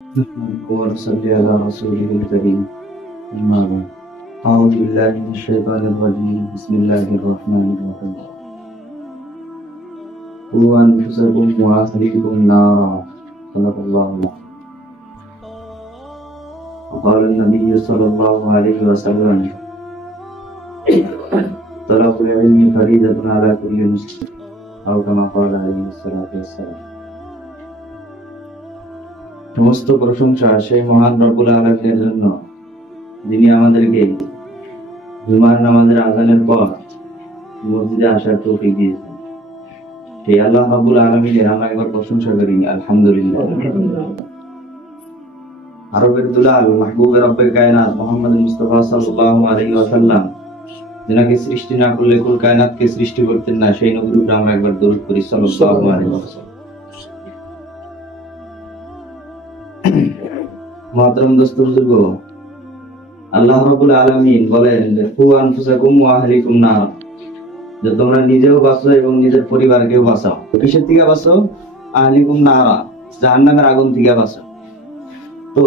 ونصلي على رسوله الكريم أما بعد أعوذ بالله من الشيطان الرجيم بسم الله الرحمن الرحيم قوا أنفسكم وأهليكم نارا صدق الله العظيم وقال النبي صلى الله عليه وسلم طلب العلم فريضة على كل مسلم أو كما قال عليه الصلاة والسلام। সমস্ত প্রশংসা সেই মহান রব্বুল আলামিনের জন্য যিনি আমাদেরকে জুমার নামাজের আযানের পর মসজিদে আসার তৌফিক দিয়েছেন। সেই আল্লাহ রব্বুল আলামিনের আমরা একবার প্রশংসা করি আলহামদুলিল্লাহ। আরবের দুলাল মাহবুবে রব্বে কায়নাত মুহাম্মদ মুস্তাফা সাল্লাল্লাহু আলাইহি ওয়াসাল্লাম যিনাকে সৃষ্টি না করলে কুল কায়নাতকে সৃষ্টি করতেন না, সেই নবীর উপর আমরা একবার দরুদ পড়ি সাল্লাল্লাহু আলাইহি ওয়াসাল্লাম। মুহতারাম দোস্ত বুজুর্গ, আল্লাহ রাব্বুল আলামিন বলেন কু আনফুসাকুম ওয়া আহলিকুম নার, যে তোমরা নিজেও বাঁচো এবং নিজের পরিবারকেও বাঁচাও। কিসের থেকে বাঁচো? আহলিকুম নারা, জাহান্নামের আগুন থেকে বাঁচো। তো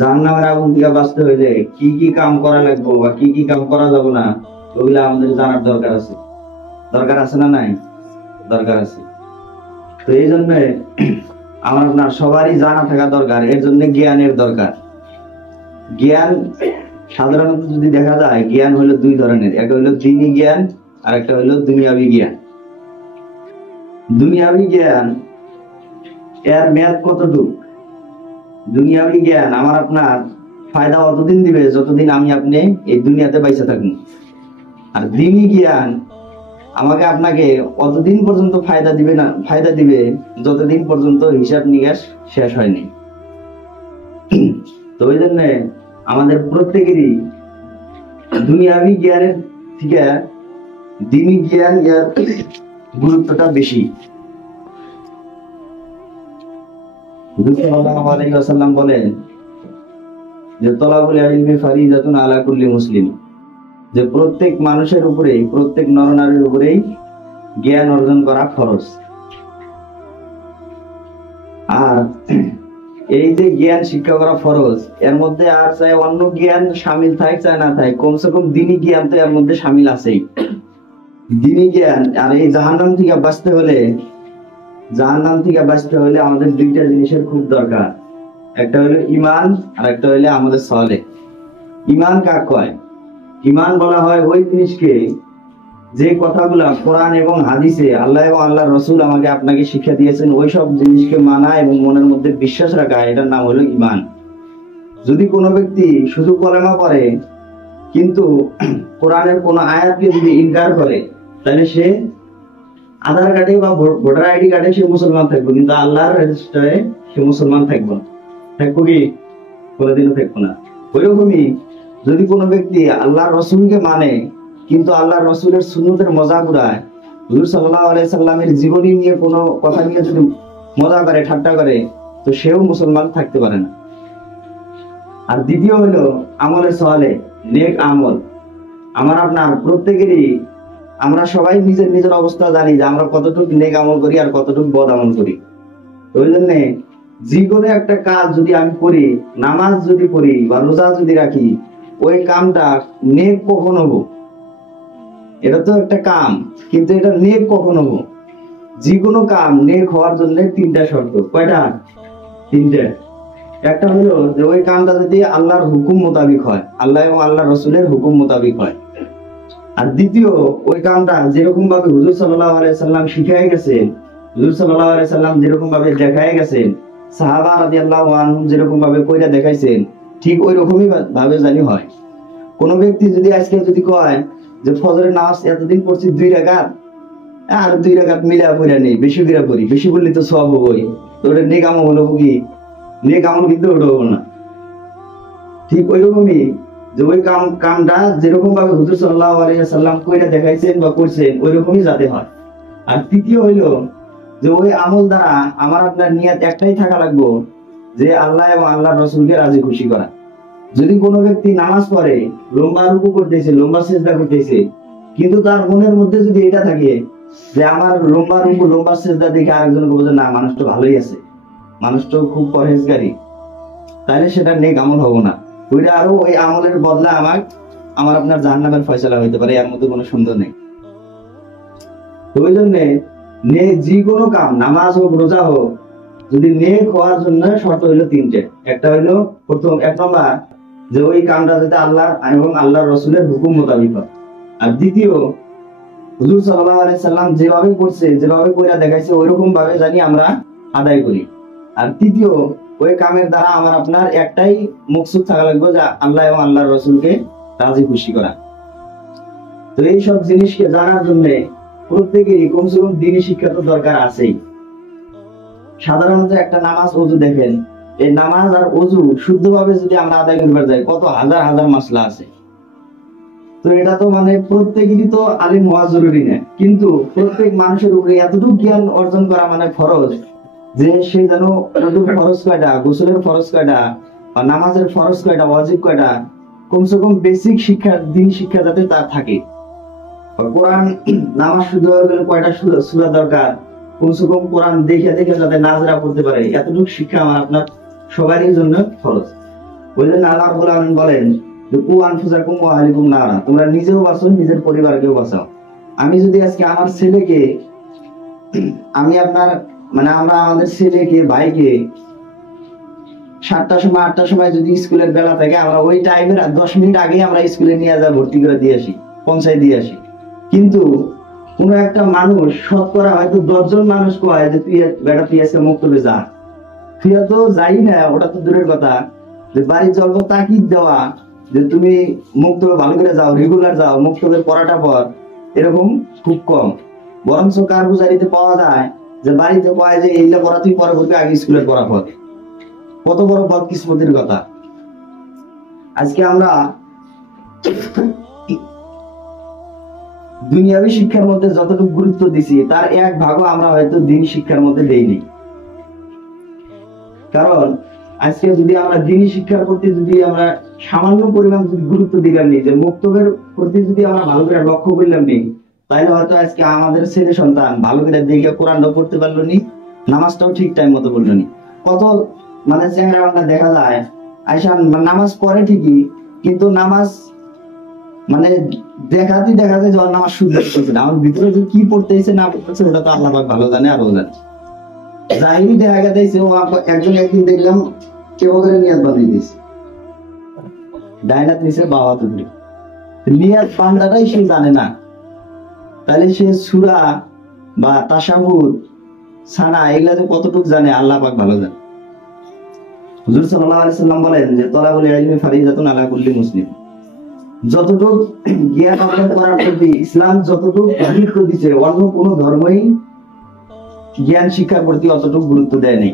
জাহান্নামের আগুন থেকে বাঁচতে হইলে কি কি কাম করা লাগবে বা কি কি কাম করা যাবে না, ওগুলা আমাদের জানার দরকার আছে। দরকার আছে না নাই? দরকার আছে। তো এই জন্য আমার আপনার সবারই জানা থাকা দরকার। এর জন্য জ্ঞানের দরকার। জ্ঞান সাধারণত যদি দেখা যায়, জ্ঞান হলো দুই ধরনের, একটা হলো দ্বীনি জ্ঞান আর একটা হলো দুনিয়াবি জ্ঞান। দুনিয়াবি জ্ঞান এর মেয়াদ কতটুকু? দুনিয়াবি জ্ঞান আমার আপনার ফায়দা অতদিন দিবে যতদিন আমি আপনি এই দুনিয়াতে বাইসা থাকবো। আর দ্বীনি জ্ঞান আমাকে আপনাকে অতদিন পর্যন্ত ফায়দা দিবে যতদিন পর্যন্ত হিসাব নিকাশ শেষ হয়নি। তো ওই জন্য আমাদের প্রত্যেকেরই দুনিয়াবি জ্ঞানের থেকে দ্বীনি জ্ঞান এর গুরুত্বটা বেশি। হুজুর সাল্লাল্লাহু আলাইহি ওয়াসাল্লাম বলেন যে তলাবুল ইলমি ফারিদাতুন আলা কুল্লি মুসলিম, যে প্রত্যেক মানুষের উপরেই, প্রত্যেক নরনারীর উপরেই জ্ঞান অর্জন করা ফরজ। আর এই যে জ্ঞান শিক্ষা করা ফরজ, এর মধ্যে আর চাই অন্য জ্ঞান শামিল থাক চাই না থাক, কমসে কম দ্বীনি জ্ঞান তো এর মধ্যে শামিল আছেই। দ্বীনি জ্ঞান আর এই জাহান্নাম থেকে বাঁচতে হলে আমাদের দুইটা জিনিসের খুব দরকার। একটা হলো ঈমান আর একটা হলো আমাদের সালেহ। ঈমান কাকে কয়? ঈমান বলা হয় ওই জিনিসকে যে কথাগুলা কোরআন এবং হাদিসে আল্লাহ এবং আল্লাহর রাসূল আমাকে আপনাকে শিক্ষা দিয়েছেন, ওই সব জিনিসকে মানা এবং মনের মধ্যে বিশ্বাস রাখা, এটার নাম হলো ঈমান। যদি কোনো ব্যক্তি শুধু কলেমা পড়ে কিন্তু কোরআনের কোন আয়াতকে যদি ইনকার করে, তাহলে সে আধার কার্ডে বা ভোটার আইডি কার্ডে সে মুসলমান থাকবে, কিন্তু আল্লাহর রেজিস্টারে সে মুসলমান থাকবে না। থাকবো কি? কোনোদিনও থাকবো না। ওইরকমই যদি কোনো ব্যক্তি আল্লাহর রাসূলকে মানে কিন্তু আল্লাহর রাসূলের সুন্নতের মজাক উড়ায়, হুজুর সাল্লাল্লাহু আলাইহি সাল্লামের জীবনী নিয়ে কোনো কথা নিয়ে যদি মজা করে, ঠাট্টা করে, তো সেও মুসলমান থাকতে পারে না। আর দ্বিতীয় হলো আমলে সালেহ, নেক আমল। আমার আপনার প্রত্যেকেরই, আমরা সবাই নিজের নিজের অবস্থা জানি যে আমরা কতটুকু নেক আমল করি আর কতটুকু বদ আমল করি। ওই জন্য যে কোনো একটা কাজ যদি আমি করি, নামাজ যদি পড়ি বা রোজা যদি রাখি, ওই কামটা নেক কখন হবো? এটা তো একটা কাম, কিন্তু এটা নেক কখন হবো? যে কোনো কাম নেক হওয়ার জন্য তিনটা শর্ত। কয়টা? তিনটা। একটা হলো যে ওই কামটা যদি আল্লাহর হুকুম মোতাবিক হয়, আল্লাহ এবং আল্লাহর রাসূলের হুকুম মোতাবিক হয়। আর দ্বিতীয়, ওই কামটা যেরকম ভাবে হুজুর সাল্লাল্লাহু আলাইহি সাল্লাম শিখাই গেছেন, হুজুর সাল্লাল্লাহু আলাইহি সাল্লাম যেরকম ভাবে দেখাই গেছেন, সাহাবা রাদিয়াল্লাহু আনহুম যেরকম ভাবে কইরা দেখাইছেন, ঠিক ওই রকমই ভাবে জানি হয়। কোন ব্যক্তি যদি আজকে যদি কয় যে ফজরের নামাজ এতদিন পড়ছি 2 রাকাত, আর 2 রাকাত মিলা পড়া নেই, বেশি করে পড়ি, বেশি বললে তো সওয়াব হবই, তো ওটা নেক আমল হলো কি? নেক আমল কিন্তু ওটা হলো না। ঠিক ওই রকমই যে ওই কামটা যেরকম ভাবে হুজুর সাল্লাল্লাহু আলাইহি সাল্লাম কইরা দেখাইছেন বা করছেন, ওই রকমই যাতে হয়। আর তৃতীয় হইলো যে ওই আমল দ্বারা আমার আপনার নিয়ত একটাই থাকা লাগবে, যে আল্লাহ এবং আল্লাহর রাসূলকে রাজি খুশি করা। যদি কোনো ব্যক্তি নামাজ পড়ে, লম্বা রুকু করতেছে, লম্বা সিজদা করতেছে, কিন্তু তার মনের মধ্যে যদি এটা থাকে যে আমার লম্বা রুকু লম্বা সিজদা দেখে আরেকজন বলবে না মানুষটা ভালোই আছে, মানুষটাও খুব পরহেজগারী, তাহলে সেটা নেক আমল হবো না। ওইটা আরো ওই আমলের বদলে আমার আপনার জাহান্নামের ফয়সালা হইতে পারে, এর মধ্যে কোনো সন্দেহ নেই। তো ওই জন্য নেক যে কোনো কাম, নামাজ হোক রোজা হোক, যদি নেক হওয়ার জন্য শর্ত হইলো তিনটে। একটা হইলো প্রথম, এক নম্বর যে ওই কামটা যাতে আল্লাহ এবং আল্লাহর রসুলের হুকুম মোতাবিক হয়। আর দ্বিতীয়, হুজুর সাল্লাল্লাহু আলাইহি সাল্লাম যেভাবে করছে, যেভাবে কইরা দেখাইছে ওইরকম ভাবে জানি আমরা আদায় করি। আর তৃতীয়, ওই কামের দ্বারা আমার আপনার একটাই মকসুদ থাকা লাগবে, যে আল্লাহ এবং আল্লাহর রসুলকে রাজি খুশি করা। তো এইসব জিনিসকে জানার জন্য প্রত্যেকেরই কমসে কম দ্বীনি শিক্ষা তো দরকার আছেই। সাধারণত একটা নামাজ, ওযু দেখেন, এই নামাজ আর ওযু শুদ্ধভাবে যদি আমরা আদায় করবার যাই, কত হাজার হাজার মাসলা আছে। তো এটা তো মানে প্রত্যেকেরই তো আলিম হওয়া জরুরি না, কিন্তু প্রত্যেক মানুষের উপরে এতটুকু জ্ঞান অর্জন করা মানে ফরজ, যে সে যেন ফরজ কয়টা, গোসলের ফরজ কয়টা, বা নামাজের ফরজ কয়টা, ওয়াজিব কয়টা, কমসে কম বেসিক শিক্ষা, দ্বীন শিক্ষা যাতে তার থাকে। কোরআন, নামাজ শুদ্ধ হয়ে গেলে কয়টা সূরা দরকার, কমসে কম কোরআন দেখে দেখে যাতে নাজরা করতে পারে, এতটুকু শিক্ষা আমার আপনার সবারই জন্য ফরজ। ওই জন্য আল্লাহ রাব্বুল আলামিন বলেন যে কু আনফুসাকুম ওয়া আহলিকুম নারা, তোমরা নিজেও বাঁচো, নিজের পরিবারকেও বাঁচাও। আমি যদি আজকে আমার ছেলেকে, আমি আপনার মানে আমরা আমাদের ছেলেকে, ভাইকে 7টার সময় 8টার সময় যদি স্কুলের বেলা থাকে, আমরা ওই টাইমের 10 মিনিট আগে আমরা স্কুলে নিয়ে যা ভর্তি করে দিয়ে আসি, পৌঁছায় দিয়ে আসি। কিন্তু কোন একটা মানুষ শতকরা হয়তো 10 জন মানুষ কয় যে তুই বেটা তুই আজকে মুক্তবে যা, তুই তো যাই না, ওটা তো দূরের কথা, যে বাড়ির জন্ম তাকিদ দেওয়া যে তুমি মুক্তবে ভালো করে যাও, রেগুলার যাও, মুক্তবের পড়াটা পর, এরকম খুব কম। বরঞ্চ কারগুজারিতে পাওয়া যায় যে বাড়িতে কয় যে এইটা পড়া তুই পরে করবি, আগে স্কুলের পড়া পর। কত বড় বদকিসমতির কথা। আজকে আমরা দুনিয়াবী শিক্ষার মধ্যে যতটুকু গুরুত্ব দিছি, তার এক ভাগও আমরা হয়তো দ্বীনি শিক্ষার মধ্যে দেইনি। কারণ আজকে যদি আমরা দ্বীনি শিক্ষার প্রতি যদি আমরা সামান্য পরিমাণ যদি গুরুত্ব দিলাম নি, যে মুক্তবের প্রতি যদি আমরা ভালো করে লক্ষ্য করলাম নি, তাহলে হয়তো আজকে আমাদের ছেলে সন্তান ভালো করে দেখে কোরআনটাও পড়তে পারলো নি, নামাজটাও ঠিক টাইম মতো পড়লো নি। কত মানে চেহারা আমরা দেখা যায় আয়সা নামাজ পড়ে ঠিকই, কিন্তু নামাজ মানে দেখাতে যে নামাজ শুদ্ধ করছে না, আমার ভিতরে যে কি পড়তেছে না পড়তেছে ওটা তো আল্লাহ পাক ভালো জানে, আরো জানে। জাহিরি দেখা গেছে ও একজন একদিন দেখলাম কেউ করে নিয়াত বাঁধিয়ে দিয়েছে, ডাইনাত নিচে বাবা তুলি, নিয়াত বান্দাটাই সে জানে না, তাহলে সে সূরা বা তাশাহুদ, সানা এগুলা যে কতটুকু জানে আল্লাহ পাক ভালো জানে। হুজুর সাল্লাল্লাহু আলাইহি সাল্লাম বলেন যে তলাবুল ইলমি ফারিজাতুন আলা কুল্লি মুসলিম, যতটুকু জ্ঞান অর্জন করার প্রতি ইসলাম যতটুকু গুরুত্ব দিচ্ছে, অন্য কোন ধর্মই জ্ঞান শিক্ষার প্রতি অতটুকু গুরুত্ব দেয় নাই।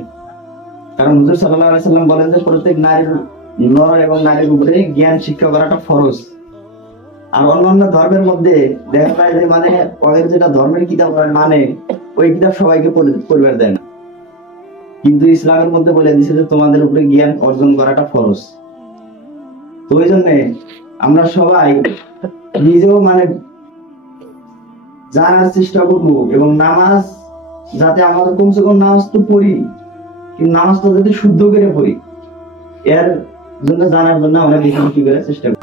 কারণ হুজুর সাল্লাল্লাহু আলাইহি সাল্লাম বলেন যে প্রত্যেক নর এবং নারীর উপরে জ্ঞান শিক্ষা করাটা ফরজ। আর অন্যান্য ধর্মের মধ্যে দেখা যায় যে মানে ওদের যেটা ধর্মের কিতাব মানে ওই কিতাব সবাইকে পড়বার দেয় না, কিন্তু ইসলামের মধ্যে বলে দিছে যে তোমাদের উপরে জ্ঞান অর্জন করাটা ফরজ। তো ওই জন্য আমরা সবাই নিজেও মানে জানার চেষ্টা করবো, এবং নামাজ যাতে আমাদের কমসে কম নামাজ তো পড়ি, কিন্তু নামাজটা যাতে শুদ্ধ করে পড়ি, এর জন্য জানার জন্য আমরা বেশি বেশি করে চেষ্টা করি।